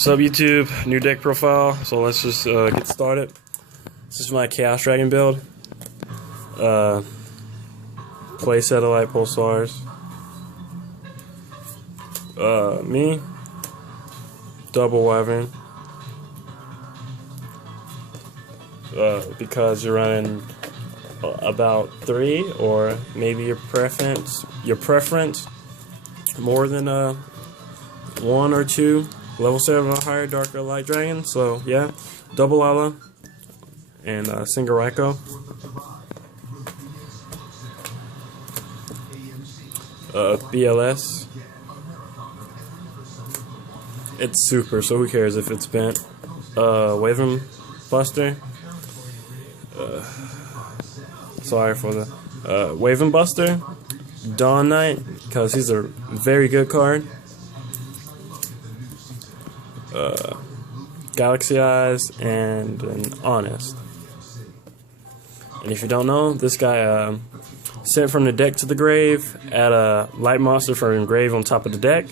What's up, YouTube? New deck profile. So let's just get started. This is my Chaos Dragon build. Play satellite pulsars. Me. Double wyvern. Because you're running about 3, or maybe your preference more than 1 or 2 level 7 or higher dark or light dragon. So yeah, double Ala and single Raiko. BLS. It's super, so who cares if it's bent. Wyvern Buster. Sorry for the Wyvern Buster. Dawn Knight, because he's a very good card. Galaxy Eyes and an Honest. And if you don't know, this guy sent from the deck to the grave, add a light monster from grave on top of the deck.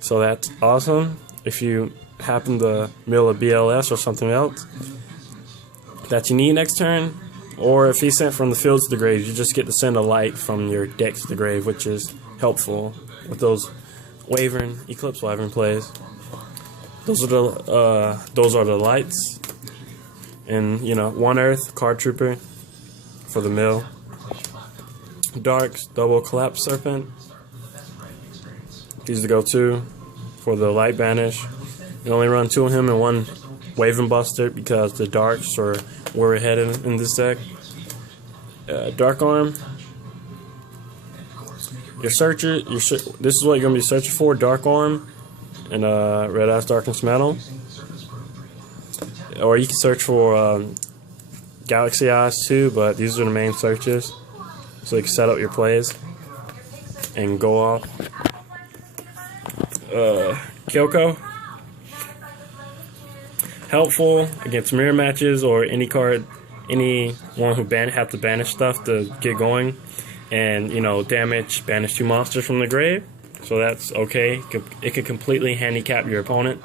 So that's awesome. If you happen to mill a BLS or something else that you need next turn, or if he's sent from the field to the grave, you just get to send a light from your deck to the grave, which is helpful with those Wyvern, Eclipse Wyvern plays. Those are the lights, and 1 Earth Card Trooper for the mill. Darks, double Collapse Serpent. He's the go-to for the light banish. You only run 2 of him and 1 Wyvern Buster because the darks are where we're headed in this deck. Dark Arm. Your searcher. This is what you're gonna be searching for: Dark Arm and Red Eyes Darkness Metal. Or you can search for Galaxy Eyes too, but these are the main searches. So you can set up your plays and go off. Kyoko. Helpful against mirror matches or anyone who have to banish stuff to get going, and banish 2 monsters from the grave. So that's okay. It could completely handicap your opponent.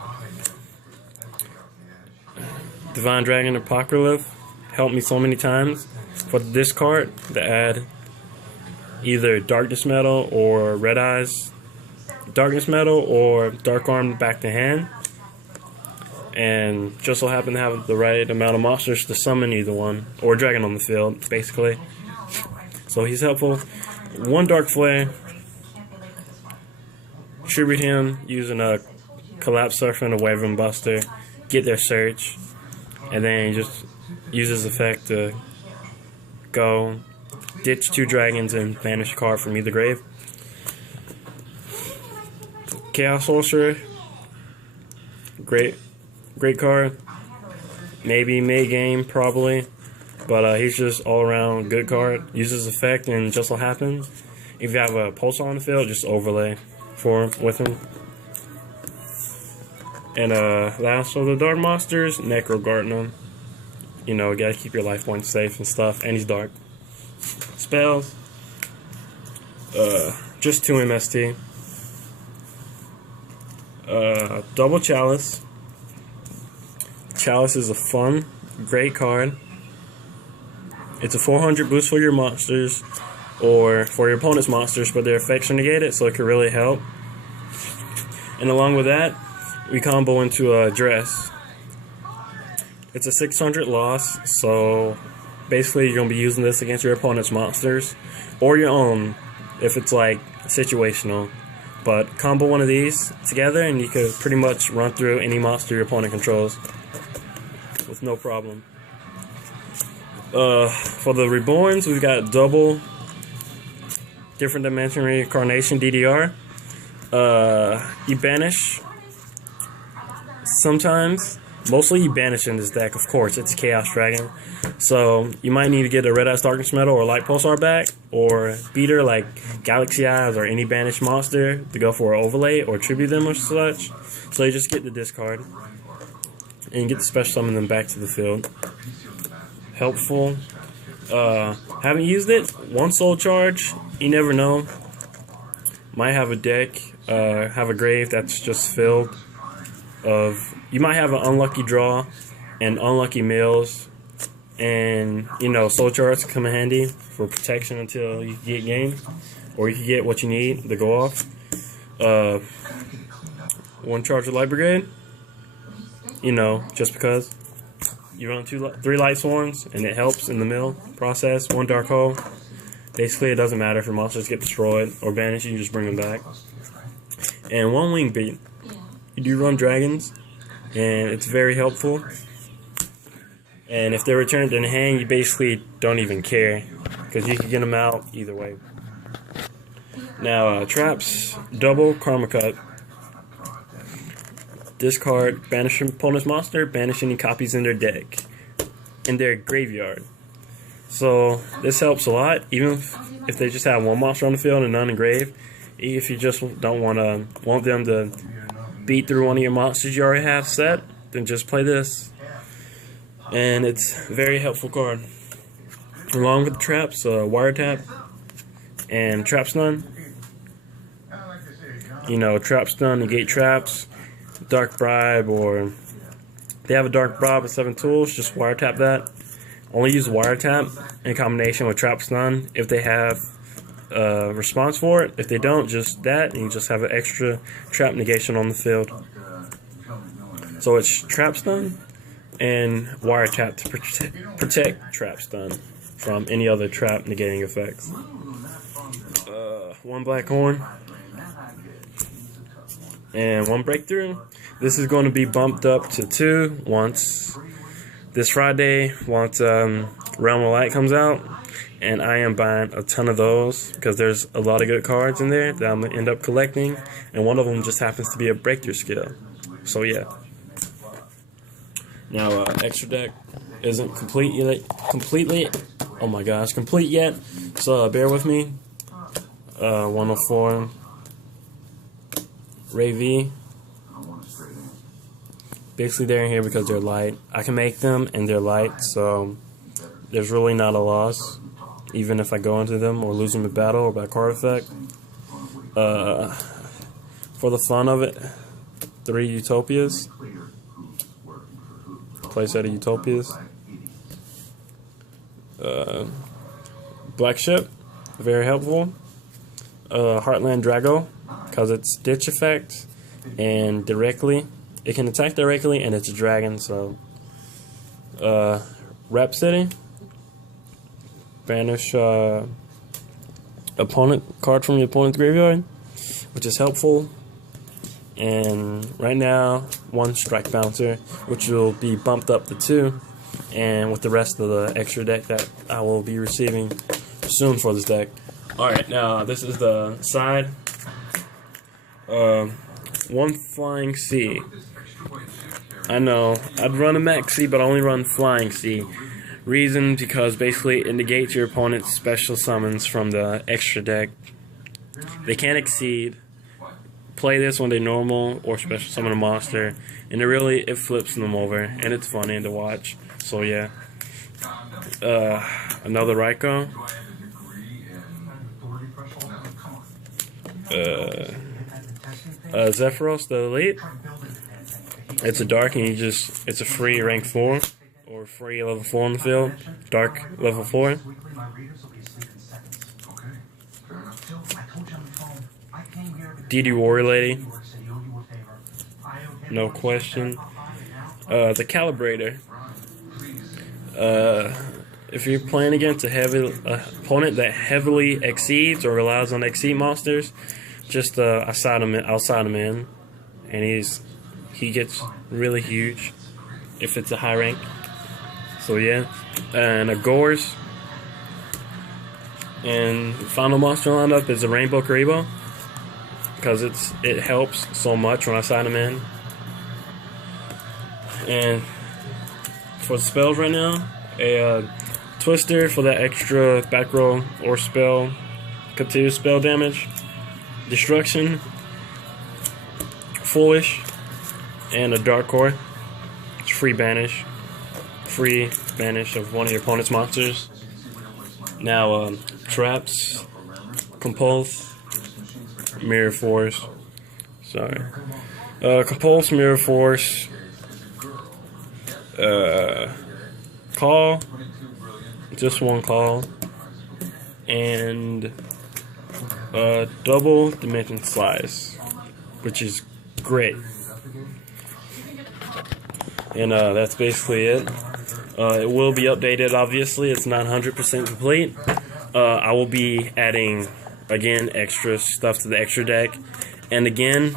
Divine Dragon Apocalypse helped me so many times. For this card, to add either Darkness Metal or Red Eyes Darkness Metal or Dark Arm back to hand. And just so happen to have the right amount of monsters to summon either one, or dragon on the field, basically. So he's helpful. 1 Dark Flare. Tribute him using a Collapse Serpent, a Wyvern Buster, get their search, and then just use his effect to go ditch 2 dragons and banish a card from either grave. Chaos Sorcerer. Great card. Maybe mid-game, probably. But he's just all-around good card. Uses effect, and just so happens, if you have a pulsar on the field, just overlay with him. And last of the Dark Monsters, Necro Gardener. You gotta keep your life points safe and stuff. And he's dark. Spells. Just 2 MST. Double Chalice. Chalice is a fun, great card. It's a 400 boost for your monsters, or for your opponent's monsters, but their effects are negated, so it can really help. And along with that, we combo into a Dress. It's a 600 loss, so basically you're going to be using this against your opponent's monsters, or your own, if it's like situational. But combo one of these together, and you could pretty much run through any monster your opponent controls with no problem. For the Reborns, we've got double Different Dimension Reincarnation DDR. You banish sometimes. Mostly you banish in this deck, of course. It's Chaos Dragon. So you might need to get a Red Eyes Darkness Metal or Light Pulsar back, or beater like Galaxy Eyes or any banished monster to go for an overlay or tribute them or such. So you just get the discard and you get to special summon them back to the field. Helpful. Haven't used it. 1 Soul Charge. You never know. Might have a deck, have a grave that's just filled of, you might have an unlucky draw and unlucky mills, and soul charts come in handy for protection until you get game, or you can get what you need to go off. One charge of light brigade, just because you run 3 lightsworns and it helps in the mill process. 1 dark hole. Basically, it doesn't matter if your monsters get destroyed or banished, you just bring them back. And 1 wing beat. You do run dragons, and it's very helpful. And if they're returned in hand, you basically don't even care, because you can get them out either way. Now, traps, double karma cut. Discard, banish your opponent's monster, banish any copies in their deck, in their graveyard. So this helps a lot, even if they just have 1 monster on the field and none in grave. If you just don't want them to beat through one of your monsters you already have set, then just play this. And it's a very helpful card. Along with the traps, wiretap and trap stun. Trap stun, negate traps, dark bribe, or they have a dark bribe with 7 tools, just wiretap that. Only use wiretap in combination with trap stun if they have a response for it. If they don't, just that, and you just have an extra trap negation on the field. So it's trap stun and wiretap to protect trap stun from any other trap negating effects. 1 black horn and 1 breakthrough. This is going to be bumped up to 2 once this Friday, once Realm of Light comes out, and I am buying a ton of those because there's a lot of good cards in there that I'm going to end up collecting, and one of them just happens to be a breakthrough skill. So yeah. Now, extra deck isn't completely, oh my gosh, complete yet, so bear with me. 104 Ray V. Basically, they're in here because they're light. I can make them and they're light, so there's really not a loss, even if I go into them or lose them in battle or by card effect. For the fun of it, 3 Utopias. Play set of Utopias. Black Ship, very helpful. Heartland Drago, because it's ditch effect and directly. It can attack directly, and it's a dragon, so Rhapsody, banish opponent card from your opponent's graveyard, which is helpful. And right now, 1 Strike Bouncer, which will be bumped up to 2, and with the rest of the extra deck that I will be receiving soon for this deck. Alright, now this is the side. 1 Flying Sea. I know, I'd run a Maxi, but I only run Flying Sea. Reason, because basically it negates your opponent's special summons from the extra deck. They can't exceed. Play this when they normal or special summon a monster, and it flips them over, and it's funny to watch. So yeah. Another Raikou. Zephyros the Elite. It's a dark, and it's a free rank 4 or free level 4 on the field. Dark level 4. DD Warrior Lady. No question. The Calibrator. If you're playing against a opponent that heavily exceeds or relies on exceed monsters, just I'll side him in, and he gets really huge if it's a high rank. So yeah, and a Gores. And final monster lineup is a Rainbow Karibo, because it helps so much when I sign them in. And for the spells right now, a Twister for that extra back row or spell, continuous spell damage, Destruction, Foolish, and a Dark Core. It's free banish of one of your opponent's monsters. Now traps, Compulse, Mirror Force. Sorry. Compulse, Mirror Force, Call, just one Call, and double Dimension Slice, which is great. And that's basically it. It will be updated, obviously. It's not 100% complete. I will be adding, again, extra stuff to the extra deck. And again,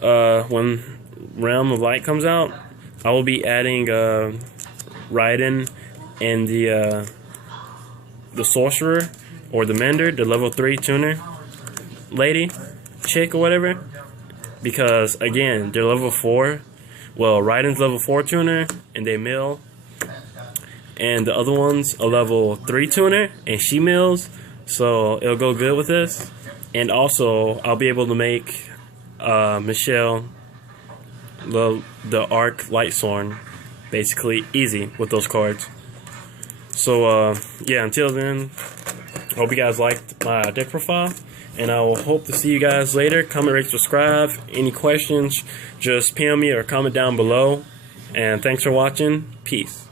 when Realm of Light comes out, I will be adding Raiden and the Sorcerer, or the Mender, the level 3 tuner lady, chick, or whatever. Because, again, they're level 4. Well, Raiden's level 4 tuner, and they mill. And the other one's a level 3 tuner, and she mills. So it'll go good with this. And also, I'll be able to make Michelle, the Arc lightsworn, basically easy with those cards. So, yeah, until then, hope you guys liked my deck profile. And I will hope to see you guys later. Comment, rate, subscribe. Any questions, just PM me or comment down below. And thanks for watching. Peace.